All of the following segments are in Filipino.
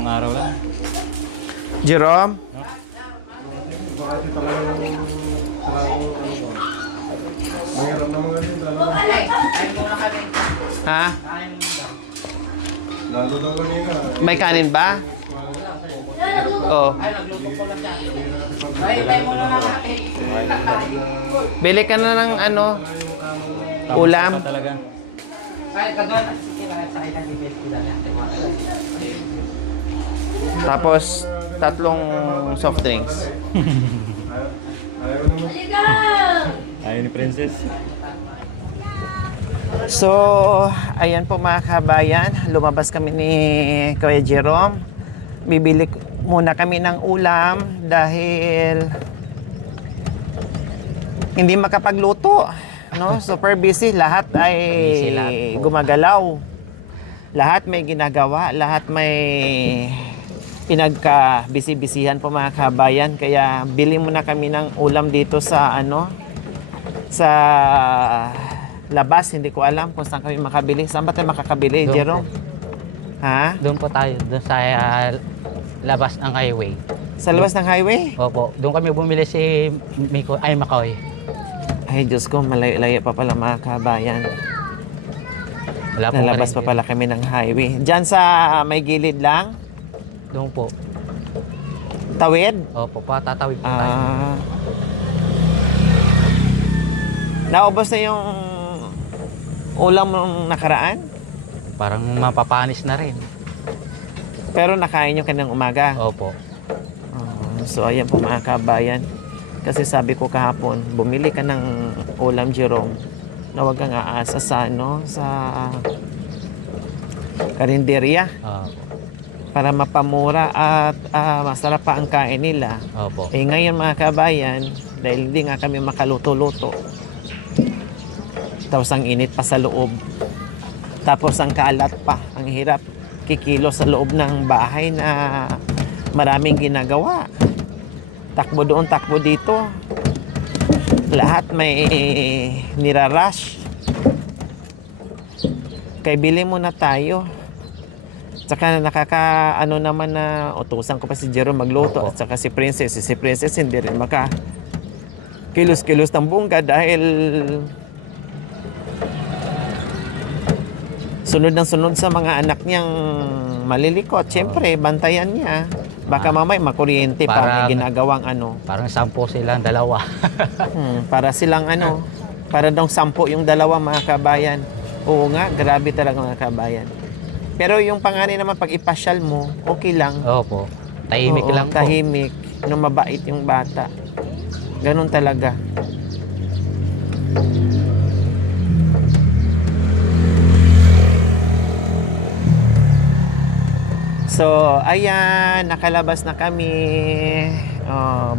Dalawang araw lang. Jerome? Ha? May kanin ba? Oh. Bili ka na ng ano, ulam. Pa talaga. Tapos, tatlong soft drinks. Ayaw ni Princess. So, ayan po mga kabayan, lumabas kami ni Kuya Jerome. Bibili muna kami ng ulam dahil hindi makapagluto, no? Super busy, lahat ay gumagalaw. Lahat may ginagawa, lahat may pinagka-busy-busyhan po mga kabayan. Kaya bili muna kami ng ulam dito sa sa labas. Hindi ko alam kung saan kami makabili. Saan ba tayo makakabili, Doon Jerome? Ha? Doon po tayo, doon sa labas ng highway. Sa labas ng highway? Opo, doon kami bumili si Makoy. Ay, Diyos ko, malayo-layo pa pala mga kabayan. Wala po Nalabas pa rin. pala kami ng highway. Diyan sa may gilid lang? Doon po. Tawid? Opo, patatawid po tayo. Naubos na yung ulam nung nakaraan? Parang mapapanis na rin. Pero nakain nyo kanang umaga? Opo. So ayan po mga kabayan. Kasi sabi ko kahapon, bumili ka ng ulam, Jerome, na huwag kang aasa sa karinderya para mapamura at masarap pa ang kain nila. Opo. Eh ngayon mga kabayan, dahil hindi nga kami makaluto-luto, tapos ang init pa sa loob, tapos ang kalat pa, ang hirap kikilo sa loob ng bahay na maraming ginagawa. Takbo doon, takbo dito. Lahat may nirarush. Kaya bili muna tayo. Tsaka nakaka-ano naman na utusan ko pa si Jerome magluto. At saka si Princess. Si Princess hindi rin kilos-kilos ng bungga dahil sunod ng sunod sa mga anak niyang malilikot. Siyempre, bantayan niya. Baka mamay makuryente pa, may ginagawang ano. Parang 10 silang dalawa. Para silang ano, para daw 10 yung dalawa mga kabayan. Oo nga, grabe talaga mga kabayan. Pero yung panganay naman pag ipasyal mo, okay lang. Opo. Tahimik Oo, lang po. tahimik. Nung mabait yung bata. Ganun talaga. So, ayan, nakalabas na kami.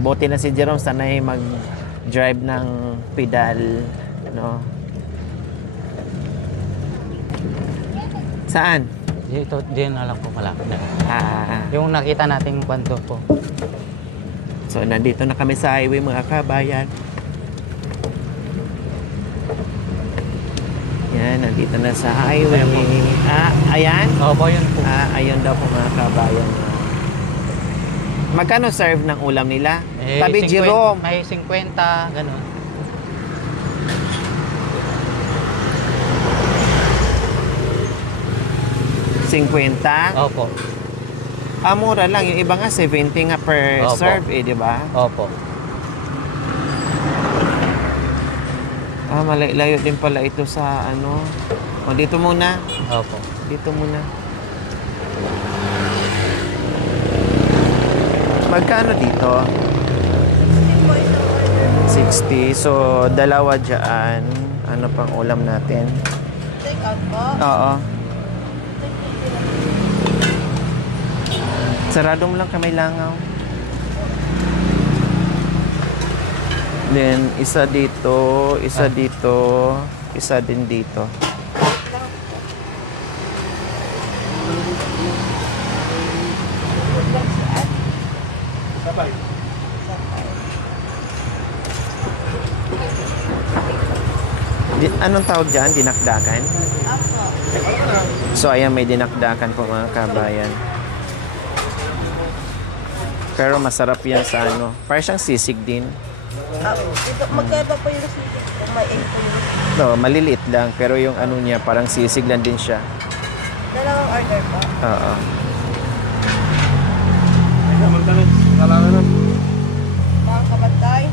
Buti na si Jerome, sanay mag-drive ng pedal. No? Saan? Dito, diyan na lang po malapit na. Yung Yung nakita nating kwento po. So, nandito na kami sa highway mga kabayan. Yan, nandito na sa highway. Ayan? Opo, yun po. Ayun daw po mga kabayan. Magkano serve ng ulam nila? Tabi 50, Jerome. May 50, gano'n. $50? Opo. Mura lang. Yung iba nga 70 nga per Opo. serve eh, di ba? Opo. Malayo din pala ito sa ano. Dito muna. Opo. Dito muna. Magkano dito? 60. So, dalawa dyan. Ano pang ulam natin? Take out po. Oo. Sarado mo lang kamay langaw. Then, isa dito, isa dito, isa din dito. Anong tawag dyan? Dinakdakan? Apo. So, ayan, may dinakdakan po mga kabayan. Pero masarap yan sa ano. Parang siyang sisig din. Ito, magkaiba po yung sisig ko. May egg po yung No, maliliit lang. Pero yung ano niya, parang sisig lang din siya. dalawang order po. Oo. Mga kabantay.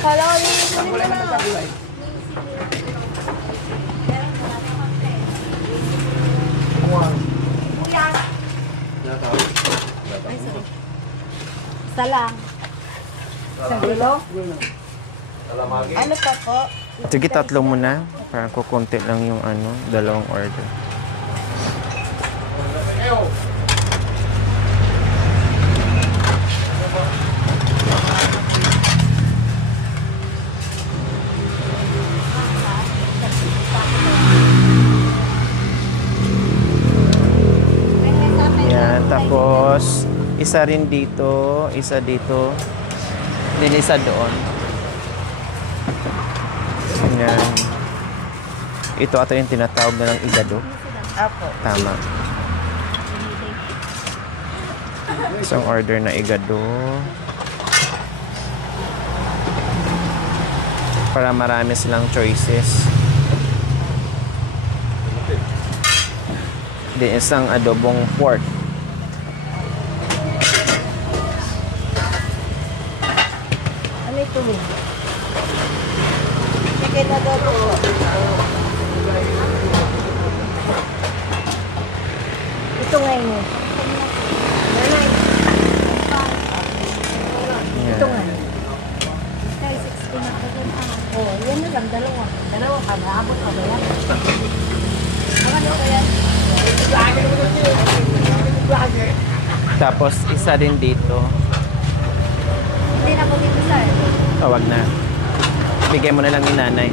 Kala ko yung kunin mo na. Isa lang. Isang kilo? Ano pa po? Sige, tatlo muna. Parang kukunti lang yung ano, dalawang order. Yan, tapos isa rin dito, isa dito, din isa doon. Yan. Ito ata yung tinatawag na ng igado. Apo. Tama. Isang order na igado. Para marami silang choices. Din isang adobong pork. Ano ito? Chicken adobo po. Ito ngayon eh. Nanay. Yan. Ito nga. Kaya 16 na po. Oo, yan na lang. Dalawa. Dalawa ka. Maabot ka ba yan? Ano ba yan? Tapos isa din dito. Hindi na po dito sir. Tawag na. Bigay mo na lang ni nanay.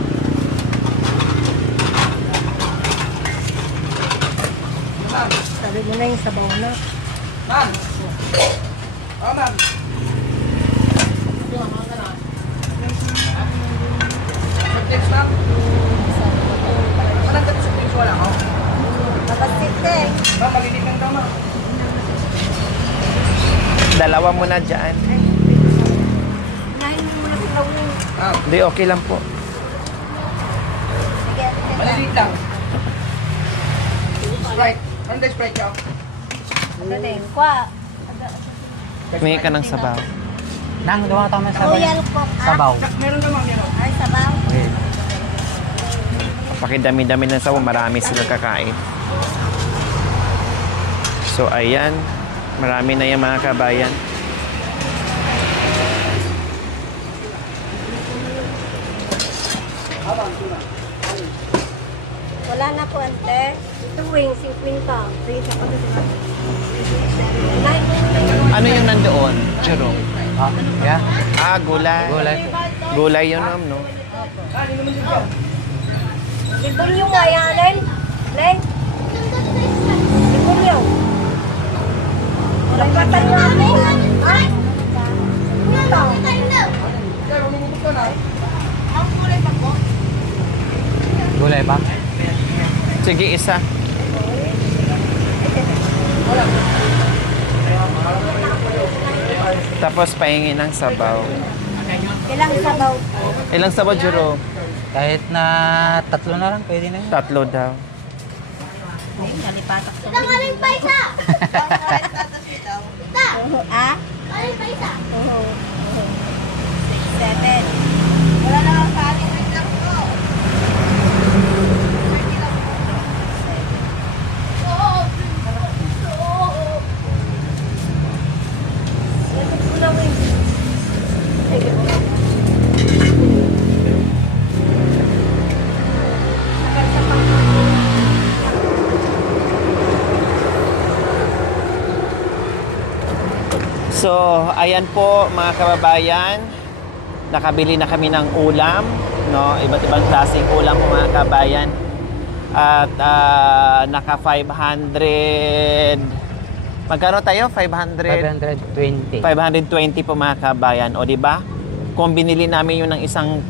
Sabi mo na yung sabaw na. Mabasit eh. Dalawa mo na dyan. Unahin mo muna sa lawin. Hindi, okay lang po. Sige, sige. Maliliit lang. Sprite. Ano tayo Sprite ka? Ano din? Kwa. May ka ng sabaw. Nang gawa tama sa Royal Coke. sabaw. Meron naman meron. Ay, sabaw. Pakidami-dami ng sabaw, marami silang kakain. So, ayan. Marami na yung mga kabayan. Wala na po, ante. Ito wings, 50. Wings ako na sila. Ano yung nandoon? Churro. Ah, yeah. Ah, gulay. Gulay. Gulay yun, ma'am, no? Ibulyo nga yan, Len. Len. Ibulyo. Walang batan mo ako. Ha? Ito. Ang kulay pa po. Gulay ba? Sige, isa. Tapos pahingi ng sabaw. Ilang sabaw? Ilang sabaw, Juro? Kahit na tatlo na lang, pwede na yun. Tatlo daw. Ay, nalipatak sa mga. Ang pa isa. Ah? Ang pa isa. 6, 7. Wala na ang kanin. Wait lang po. So, ayan po mga kababayan. Nakabili na kami ng ulam, no? Iba't ibang klaseng ulam po mga kababayan. At naka 500. Magkano tayo? 500. 520. 520 po mga kabayan. O di ba? Kung binili namin yun ng isang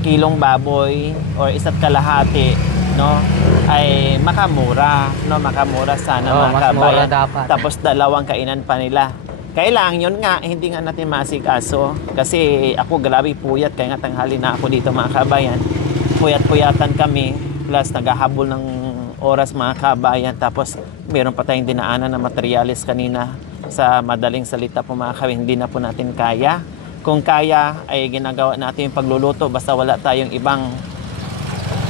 kilong baboy or isa't kalahati, no, ay makamura, no, makamura sana Oo, mga mas mura kabayan. dapat. Tapos dalawang kainan pa nila. Kailangan yun nga, hindi nga natin masikaso. Kasi ako grabe puyat, kaya nga tanghali na ako dito mga kabayan. Puyat-puyatan kami, plus naghahabol ng oras mga kabayan. Tapos meron pa tayong dinaanan na materialis kanina. Sa madaling salita po mga kabayan, hindi na po natin kaya. Kung kaya, ay ginagawa natin yung pagluluto basta wala tayong ibang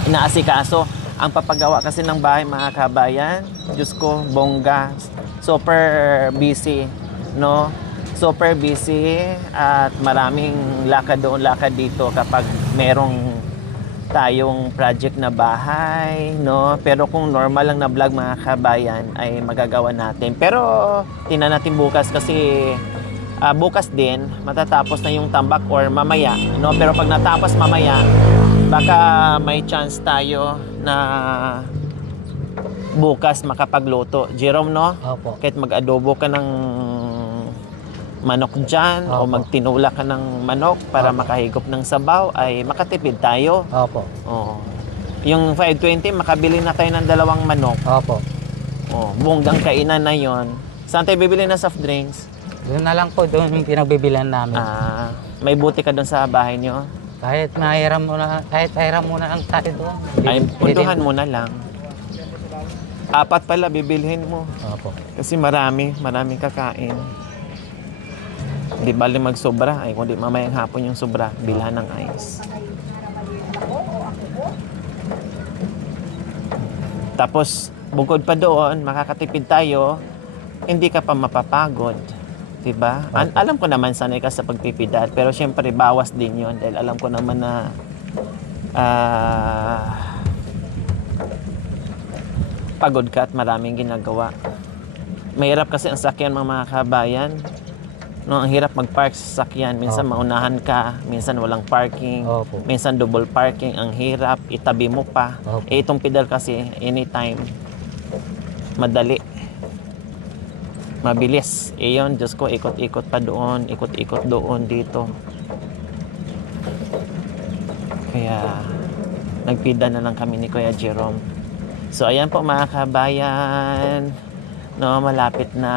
inaasikaso. Ang papagawa kasi ng bahay mga kabayan, Diyos ko, bongga, super busy, no? Super busy at maraming lakad doon, lakad dito kapag merong tayong project na bahay, no? Pero kung normal lang na vlog mga kabayan ay magagawa natin. Pero tingnan natin bukas kasi bukas din matatapos na yung tambak or mamaya, no? Pero pag natapos mamaya, baka may chance tayo na bukas makapagluto. Jerome, no? Opo. Kahit mag-adobo ka ng manok dyan o Opo. magtinula ka ng manok para makahigop ng sabaw ay makatipid tayo. Opo. Oo. Yung 520, makabili na tayo ng 2 manok. Opo. Oh, bonggang kainan na yon. Saan tayo bibili ng soft drinks? Doon na lang po, doon yung pinagbibilan namin. May buti ka doon sa bahay nyo? Kahit mahiram muna lang tayo doon. Ay, puntuhan mo na lang. 4 pala bibilhin mo. Opo. Kasi maraming kakain. Di bali magsobra. Ay, kundi mamayang hapon yung sobra, bilhan ng ice. Tapos, bukod pa doon, makakatipid tayo, hindi ka pa mapapagod. Diba? Alam ko naman sanay ka sa pagpipidad, pero syempre bawas din yon dahil alam ko naman na pagod ka at maraming ginagawa. Mahirap kasi ang sakyan mga kabayan. No, ang hirap mag-park sa sakyan. Minsan maunahan ka, minsan walang parking, Opo. minsan double parking. Ang hirap, itabi mo pa. Opo. Itong pedal kasi, anytime, madali. Mabilis. Yun, Diyos ko, ikot-ikot pa doon, ikot-ikot doon, dito. Kaya, nagpida na lang kami ni Kuya Jerome. So, ayan po mga kabayan. No, malapit na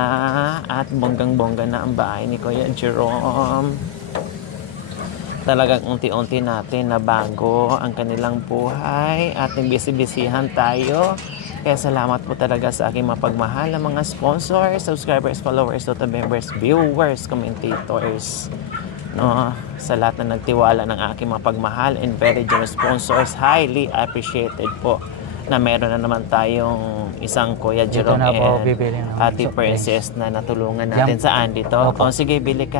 at bonggang-bongga na ang bahay ni Kuya Jerome. Talagang unti-unti natin na bago ang kanilang buhay at nagbisi-bisihan tayo. Kaya salamat po talaga sa aking mapagmahal na mga sponsors, subscribers, followers, Toto members, viewers, commentators. No, sa lahat na nagtiwala ng aking mapagmahal and very generous sponsors, highly appreciated po na meron na naman tayong isang Kuya Jerome na po, and bibili ng Ate soft Princess na natulungan natin. Yan. Saan dito? Opo. O sige, bili ka.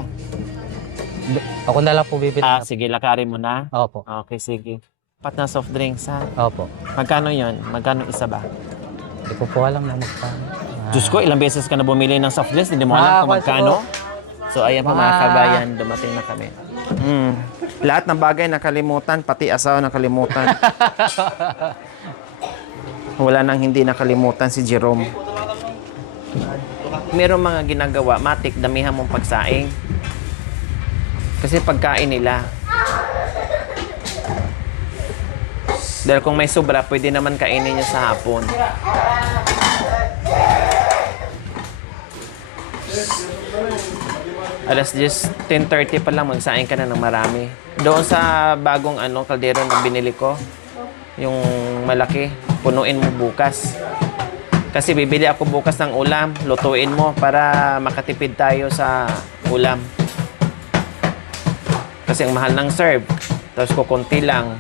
Ako na lang po bibili. Sige, lakarin mo na. Opo. Okay, sige. Pat na soft drinks, ha? Opo. Magkano yon? Magkano isa ba? Hindi ko po alam na magkano. Diyos ko, ilang beses ka na bumili ng soft drinks, hindi mo alam kung magkano? So, ayan po mga kabayan, dumating na kami. Lahat ng bagay nakalimutan, pati asawa nakalimutan. Wala nang hindi nakalimutan si Jerome. Merong mga ginagawa, matik, damihan mong pagsaing. Kasi pagkain nila. Dahil kung may sobra, pwede naman kainin niya sa hapon. Alas 10:30 pa lang, magsaing ka na ng marami. Doon sa bagong kaldero na binili ko, yung malaki, punuin mo bukas. Kasi bibili ako bukas ng ulam, lutuin mo para makatipid tayo sa ulam. Kasi ang mahal ng serve, tapos kukunti lang.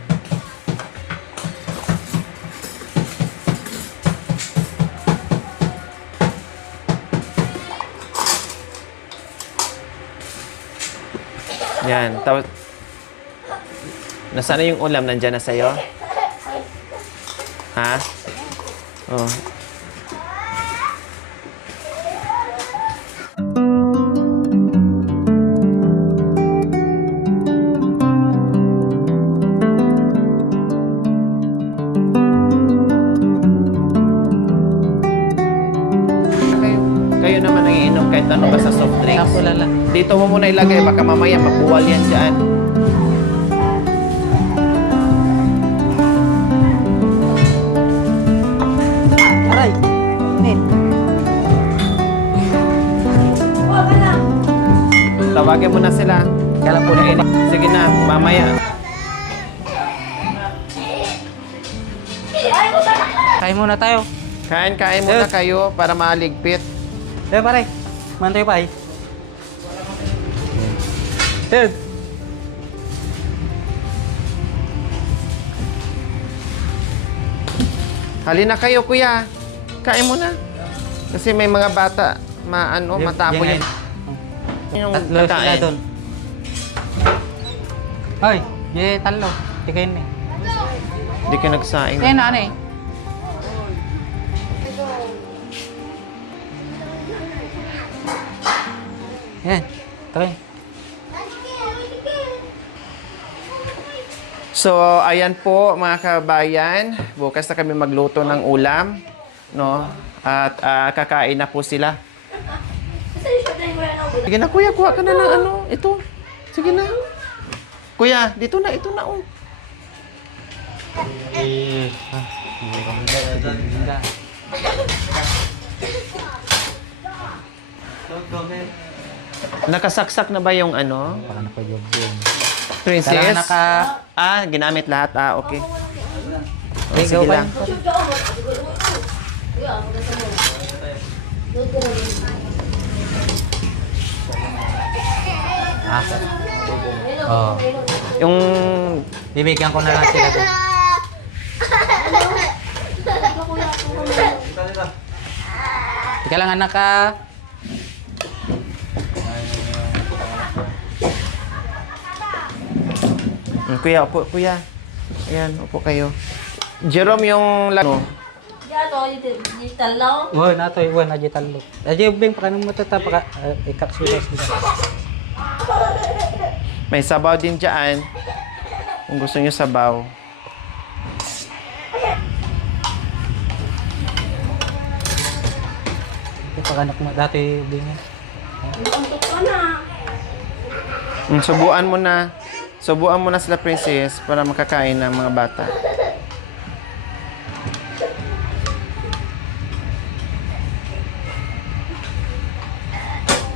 Yan, tapos nasaan na yung ulam? Nandyan na sa'yo? Ha? Oh. Kayo naman ang iinom kahit ano ba sa soft drinks. Ako lang. Dito mo muna ilagay, baka mamaya mabuwal yan dyan. Tawagin mo na sila. Kaya lang po na Sige na, mamaya. Kain muna tayo. Kain muna kayo para maligpit. Eh, pare. Mantay pa eh. Ted. Halina kayo, kuya. Kain muna. Kasi may mga bata, matapo yung... Yung Tatlo sila kakain. doon. Hoy, ye talo. Tikain na. Hindi ka nagsaing. Eh, na eh. Yan. Okay. So, ayan po mga kabayan. Bukas na kami magluto ng ulam. No? At kakain na po sila. Sige na, kuya. Kuha ka na ng ano. Ito. Sige na. Kuya, dito na. Ito na. Oh. Nakasaksak na ba yung ano? Baka naka-job yun. Princess? Kailangan Ginamit lahat. Okay. Okay, Sige go pa. lang. Oh. Yung... Bibigyan ko na lang sila doon. Ika lang anak ka. Kuya, upo. Kuya. Ayan, upo kayo. Jerome, yung... Woy, natoy, woy, na talo. Aje bing pa kanang matata pa ikaksuda sila. May sabaw din dyan. Kung gusto nyo sabaw. Pa kanak mo dati bing. Subuan mo na. Subuan mo na sila, princess, para makakain ng mga bata.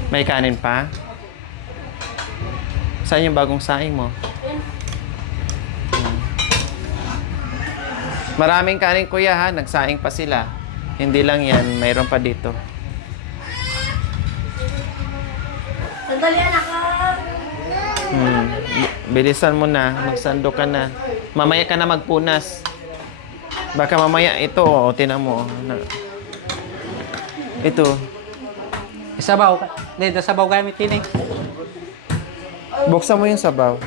May kanin pa? Saan yung bagong saing mo? Maraming kanin, kuya, ha? Nagsaing pa sila. Hindi lang yan. Mayroon pa dito. Sandali, anak ka. Bilisan mo na. Magsando ka na. Mamaya ka na magpunas. Baka mamaya ito, tinan mo. Ito. Sabaw ka. Hindi, sabaw gamit din eh. Buksan mo yung sabaw.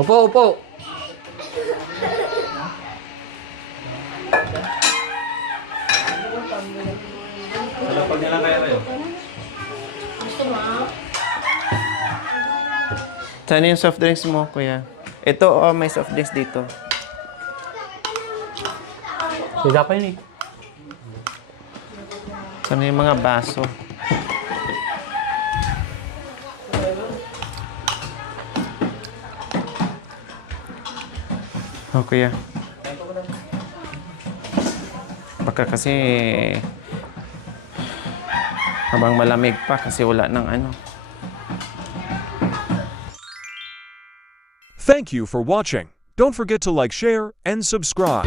Upo, upo. Salapag na lang kayo. Gusto mo? Saan yung soft drinks mo, kuya? Ito, may soft drinks dito. Siga pa yun eh. Saan yung mga baso? Oh, kuya. Baka kasi habang malamig pa kasi wala ng ano. Thank you for watching. Don't forget to like, share, and subscribe.